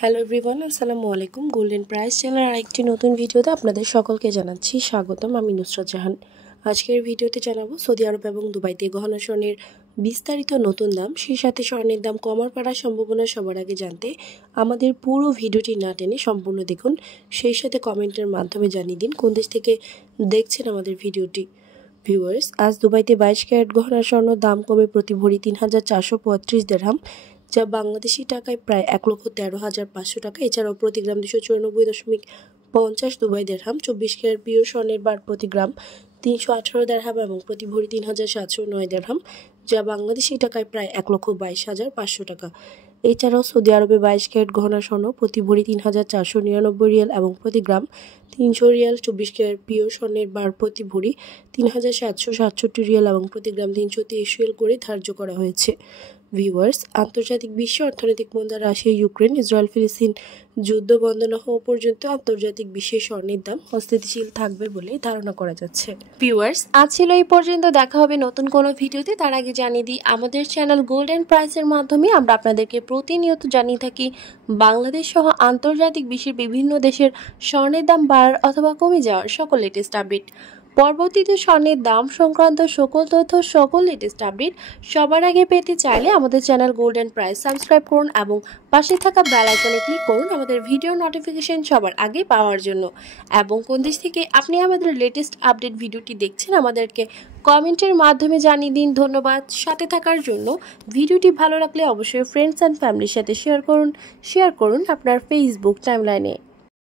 Hello everyone, আসসালামু আলাইকুম। Golden price চ্যানেলের আরেকটি নতুন ভিডিওতে আপনাদের সকলকে জানাচ্ছি স্বাগতম। আমি নুসরাত জাহান। আজকের ভিডিওতে জানাবো সৌদি আরব এবং দুবাইতে গহনা স্বর্ণের বিস্তারিত নতুন দাম, সেই সাথে স্বর্ণের দাম কমার পাড়ার সম্ভাবনা সবার আগে জানতে আমাদের পুরো ভিডিওটি না টেনে সম্পূর্ণ দেখুন। সেই সাথে কমেন্টের মাধ্যমে জানিয়ে দিন কোন দেশ থেকে দেখছেন আমাদের ভিডিওটি। ভিউয়ার্স, আজ দুবাইতে 22 ক্যারেট গহনা স্বর্ণ দাম কমে প্রতি ভরি ৩,৪৩৫ দিরহাম, যা বাংলাদেশি টাকায় প্রায় ১,১৩,৫০০ টাকা। এছাড়াও প্রতি গ্রাম ২৯৪.৫০ দুবাই দিরহাম। ২৪ ক্যারেট পিওর স্বর্ণের বার প্রতি গ্রাম ৩১৮ দিরহাম এবং প্রতি ভরি ৩,৭০৯ দিরহাম, যা বাংলাদেশি টাকায় প্রায় ১,২২,৫০০ টাকা। এছাড়াও সৌদি আরবে 22 ক্যারেট গহনা স্বর্ণ প্রতি ভরি ৩,৪৯৯ রিয়াল এবং প্রতি গ্রাম ৩০০ রিয়াল। 24 ক্যারেট পিওর স্বর্ণের বার প্রতি ভরি ৩,৭৬৭ রিয়াল এবং প্রতি গ্রাম ৩৩০ রিয়াল করে ধার্য করা হয়েছে। ভিউয়ার্স, আন্তর্জাতিক বিশ্ব অর্থনৈতিক মন্দা, রাশিয়া ইউক্রেন ইসরায়েল ফিলিস্তিন যুদ্ধ বন্ধ না হওয়া পর্যন্ত আন্তর্জাতিক বিশ্বে স্বর্ণের দাম অস্থিতিশীল থাকবে বলে ধারণা করা যাচ্ছে। ভিউয়ার্স, আজ ছিল এই পর্যন্ত। দেখা হবে নতুন কোনো ভিডিওতে। তার আগে জানিয়ে দিই, আমাদের চ্যানেল গোল্ডেন প্রাইসের মাধ্যমে আমরা আপনাদেরকে প্রতিনিয়ত জানিয়ে থাকি বাংলাদেশ সহ আন্তর্জাতিক বিশ্বের বিভিন্ন দেশের স্বর্ণের দাম বাড়ার অথবা কমে যাওয়ার সকল লেটেস্ট আপডেট। পরবর্তীতে স্বর্ণের দাম সংক্রান্ত সকল তথ্য, সকল লেটেস্ট আপডেট সবার আগে পেতে চাইলে আমাদের চ্যানেল গোল্ডেন প্রাইস সাবস্ক্রাইব করুন এবং পাশে থাকা বেল আইকনে ক্লিক করুন আমাদের ভিডিও নোটিফিকেশন সবার আগে পাওয়ার জন্য। এবং কোন দেশ থেকে আপনি আমাদের লেটেস্ট আপডেট ভিডিওটি দেখছেন আমাদেরকে কমেন্টের মাধ্যমে জানিয়ে দিন। ধন্যবাদ সাথে থাকার জন্য। ভিডিওটি ভালো লাগলে অবশ্যই ফ্রেন্ডস অ্যান্ড ফ্যামিলির সাথে শেয়ার করুন আপনার ফেসবুক টাইমলাইনে।